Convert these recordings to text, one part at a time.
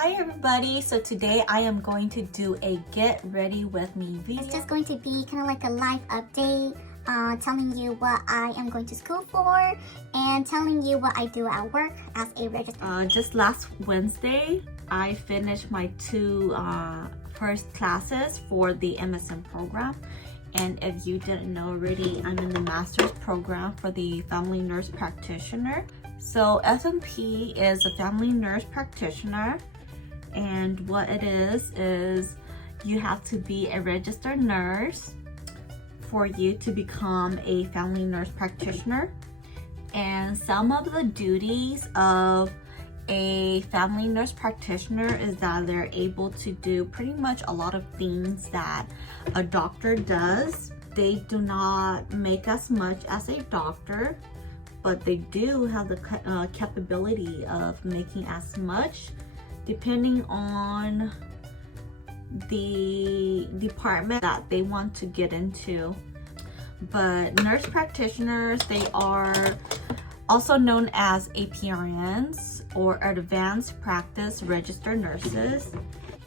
Hi everybody, so today I am going to do a get ready with me video. It's just going to be kind of like a live update, telling you what I am going to school for and telling you what I do at work as a registered. Just last Wednesday, I finished my two first classes for the MSN program. And if you didn't know already, I'm in the master's program for the family nurse practitioner. So FNP is a family nurse practitioner. And what it is you have to be a registered nurse for you to become a family nurse practitioner. And some of the duties of a family nurse practitioner is that they're able to do pretty much a lot of things that a doctor does. They do not make as much as a doctor, but they do have the capability of making as much depending on the department that they want to get into. But nurse practitioners, they are also known as APRNs or Advanced Practice Registered Nurses.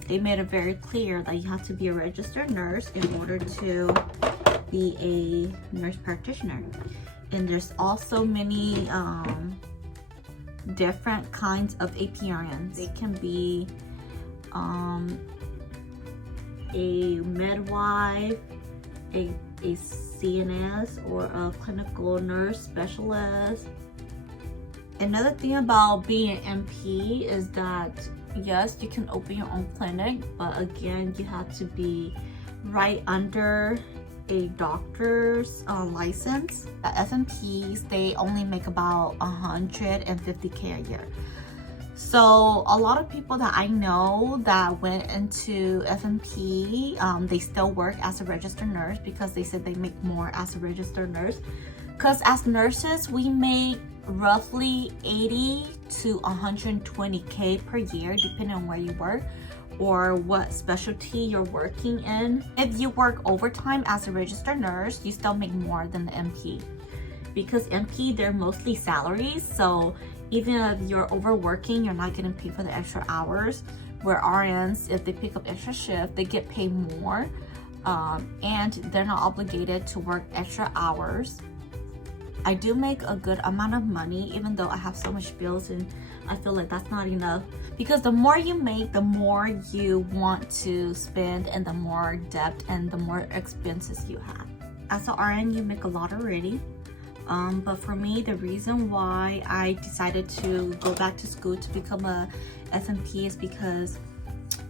They made it very clear that you have to be a registered nurse in order to be a nurse practitioner. And there's also many different kinds of APRNs. They can be a midwife, a CNS, or a clinical nurse specialist. Another thing about being an MP is that yes, you can open your own clinic, but again, you have to be right under a doctor's license. The FNPs, they only make about $150K a year. So a lot of people that I know that went into FNP, they still work as a registered nurse because they said they make more as a registered nurse. Because as nurses, we make roughly 80 to 120K per year depending on where you work or what specialty you're working in. If you work overtime as a registered nurse, you still make more than the MP. Because MP, they're mostly salaries, so even if you're overworking, you're not getting paid for the extra hours. Where RNs, if they pick up extra shift, they get paid more, and they're not obligated to work extra hours. I do make a good amount of money, even though I have so much bills and I feel like that's not enough. Because the more you make, the more you want to spend and the more debt and the more expenses you have. As an RN, you make a lot already. But for me, the reason why I decided to go back to school to become a FNP is because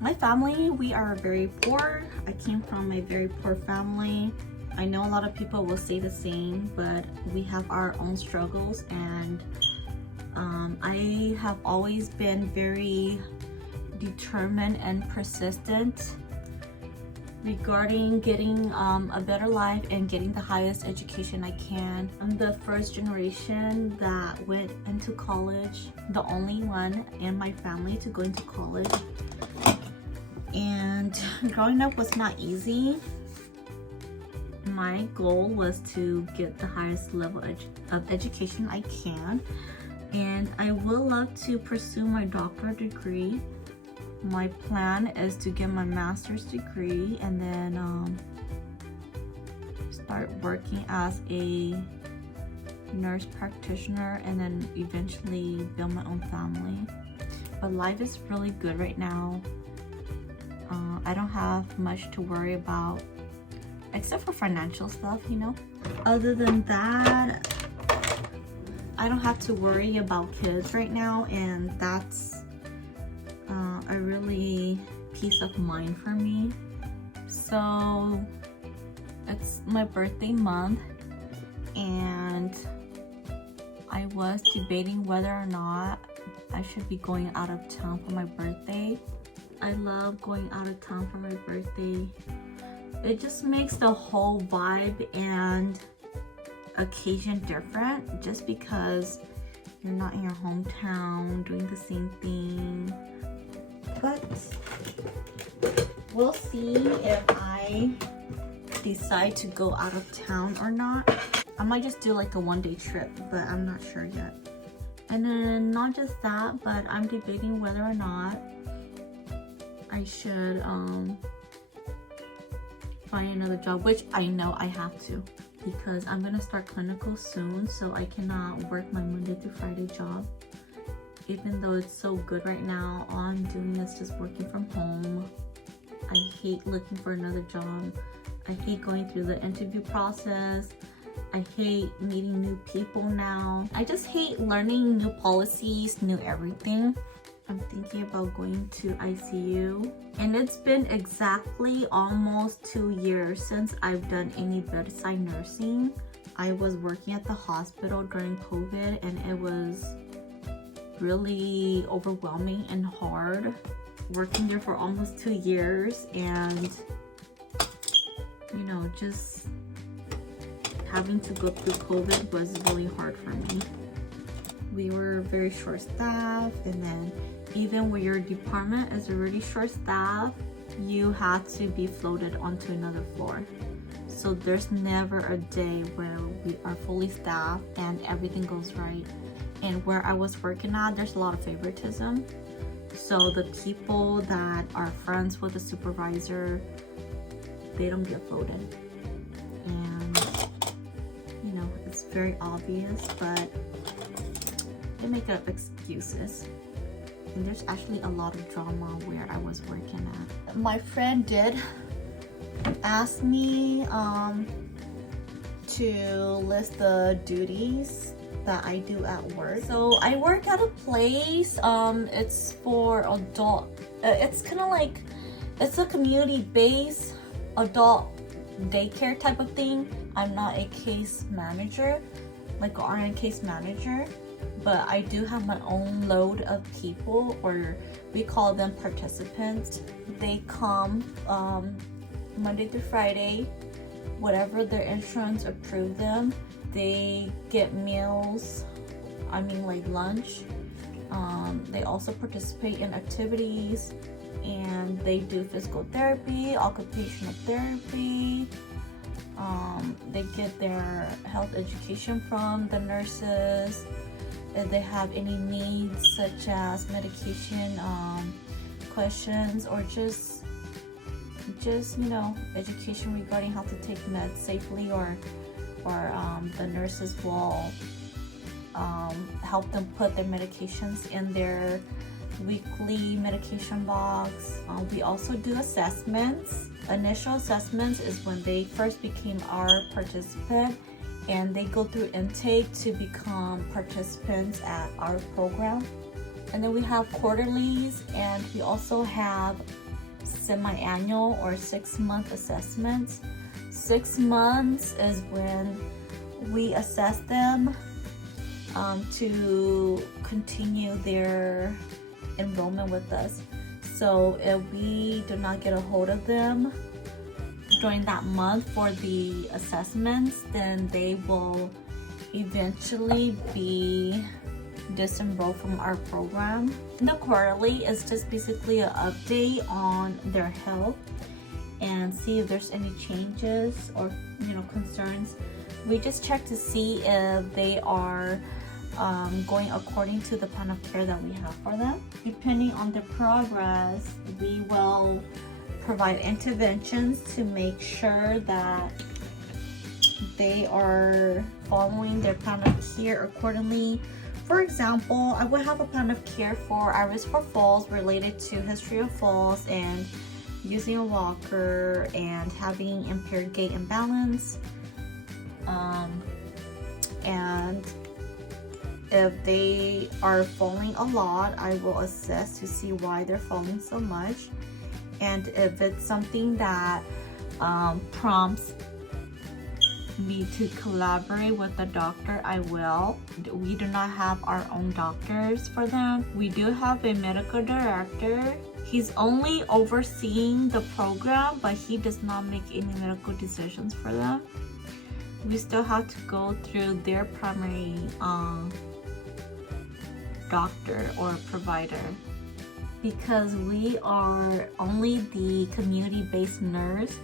my family, we are very poor. I came from a very poor family. I know a lot of people will say the same, but we have our own struggles, and I have always been very determined and persistent regarding getting a better life and getting the highest education I can. I'm the first generation that went into college, the only one in my family to go into college. And growing up was not easy. My goal was to get the highest level of education I can, and I would love to pursue my doctorate degree. My plan is to get my master's degree and then start working as a nurse practitioner and then eventually build my own family. But life is really good right now. I don't have much to worry about except for financial stuff, you know. Other than that, I don't have to worry about kids right now, and that's a really peace of mind for me. So it's my birthday month, and I was debating whether or not I should be going out of town for my birthday. I love going out of town for my birthday. It just makes the whole vibe and occasion different, just because you're not in your hometown doing the same thing. But we'll see if I decide to go out of town or not. I might just do like a one-day trip, but I'm not sure yet. And then not just that, but I'm debating whether or not I should find another job, which I know I have to, because I'm gonna start clinical soon, so I cannot work my Monday through Friday job. Even though it's so good right now, all I'm doing is just working from home. I hate looking for another job. I hate going through the interview process. I hate meeting new people now. I just hate learning new policies, new everything. I'm thinking about going to ICU. And it's been exactly almost 2 years since I've done any bedside nursing. I was working at the hospital during COVID, and it was really overwhelming and hard. Working there for almost 2 years, and you know, just having to go through COVID was really hard for me. We were very short-staffed, and then even when your department is already short-staffed, you had to be floated onto another floor. So there's never a day where we are fully staffed and everything goes right. And where I was working at, there's a lot of favoritism. So the people that are friends with the supervisor, they don't get voted. And you know, it's very obvious, but they make up excuses. And there's actually a lot of drama where I was working at. My friend did ask me to list the duties that I do at work. So I work at a place, it's for adult, it's kind of like, it's a community-based adult daycare type of thing. I'm not a case manager, like an RN case manager, but I do have my own load of people, or we call them participants. They come Monday through Friday, whatever their insurance approve them. They get meals, I mean like lunch. They also participate in activities, and they do physical therapy, occupational therapy. They get their health education from the nurses. If they have any needs such as medication questions, or just you know, education regarding how to take meds safely, or the nurses will help them put their medications in their weekly medication box. We also do assessments. Initial assessments is when they first became our participant, and they go through intake to become participants at our program. And then we have quarterlies, and we also have semi-annual or 6-month assessments. 6 months is when we assess them to continue their enrollment with us. So if we do not get a hold of them during that month for the assessments, then they will eventually be disenrolled from our program. The quarterly is just basically an update on their health and see if there's any changes or, you know, concerns. We just check to see if they are going according to the plan of care that we have for them. Depending on their progress, we will provide interventions to make sure that they are following their plan of care accordingly. For example, I would have a plan of care for our risk for falls related to history of falls and using a walker and having impaired gait and balance. And if they are falling a lot, I will assess to see why they're falling so much. And if it's something that prompts me to collaborate with the doctor, I will. We do not have our own doctors for them. We do have a medical director. He's only overseeing the program, but he does not make any medical decisions for them. We still have to go through their primary doctor or provider. Because we are only the community-based nurse,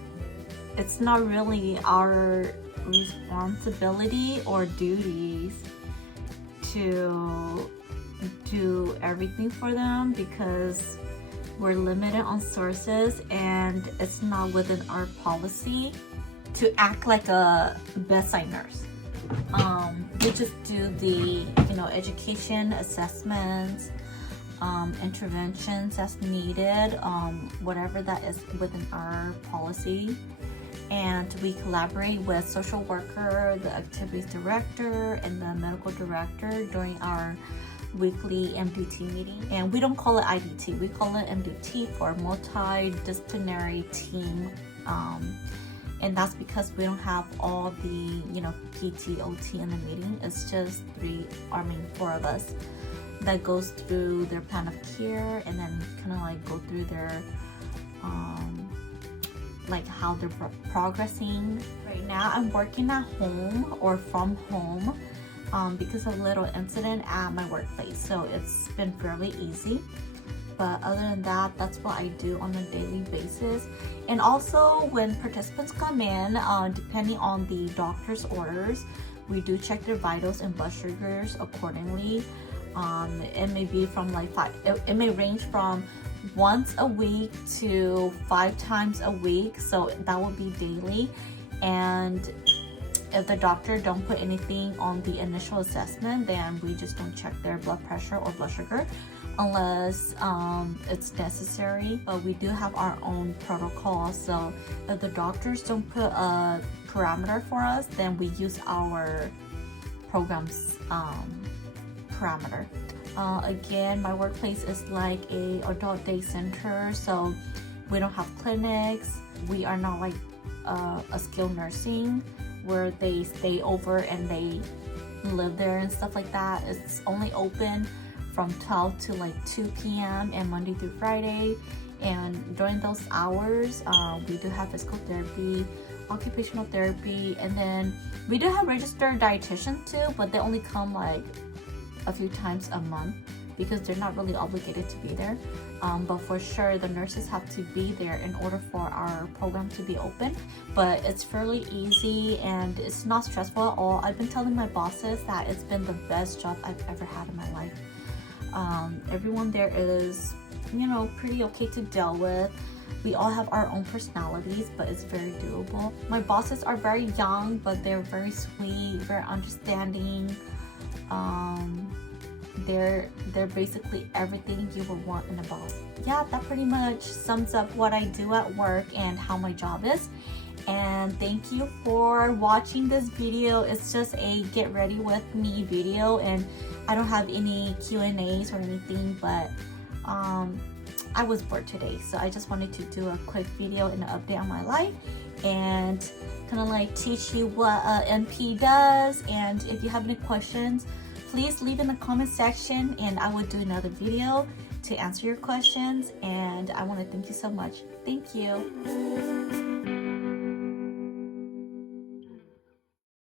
it's not really our responsibility or duties to do everything for them, because we're limited on sources, and it's not within our policy to act like a bedside nurse. We just do the, education, assessments, interventions as needed, whatever that is within our policy. And we collaborate with social worker, the activities director, and the medical director during our weekly MDT meeting. And we don't call it IDT, we call it MDT for multidisciplinary team. And that's because we don't have all the, PT, OT in the meeting. It's just four of us that goes through their plan of care and then kind of like go through their, like how they're progressing. Right now I'm working at home or from home because of a little incident at my workplace. So it's been fairly easy. But other than that, that's what I do on a daily basis. And also when participants come in, depending on the doctor's orders, we do check their vitals and blood sugars accordingly. It may be from like it may range from once a week to 5 times a week. So that will be daily. And if the doctor don't put anything on the initial assessment, then we just don't check their blood pressure or blood sugar unless it's necessary. But we do have our own protocol, so if the doctors don't put a parameter for us, then we use our program's parameter. Again, my workplace is like a adult day center, so we don't have clinics. We are not like a skilled nursing where they stay over and they live there and stuff like that. It's only open from 12 to like 2 p.m. and Monday through Friday. And during those hours, we do have physical therapy, occupational therapy, and then we do have registered dietitians too, but they only come like a few times a month because they're not really obligated to be there. But for sure, the nurses have to be there in order for our program to be open. But it's fairly easy and it's not stressful at all. I've been telling my bosses that it's been the best job I've ever had in my life. Everyone there is, pretty okay to deal with. We all have our own personalities, but it's very doable. My bosses are very young, but they're very sweet, very understanding. They're basically everything you would want in a boss. Yeah, that pretty much sums up what I do at work and how my job is. And thank you for watching this video. It's just a get ready with me video, and I don't have any Q&As or anything, but I was bored today, so I just wanted to do a quick video and an update on my life and kind of like teach you what NP does. And if you have any questions, please leave in the comment section and I will do another video to answer your questions. And I want to thank you so much. Thank you.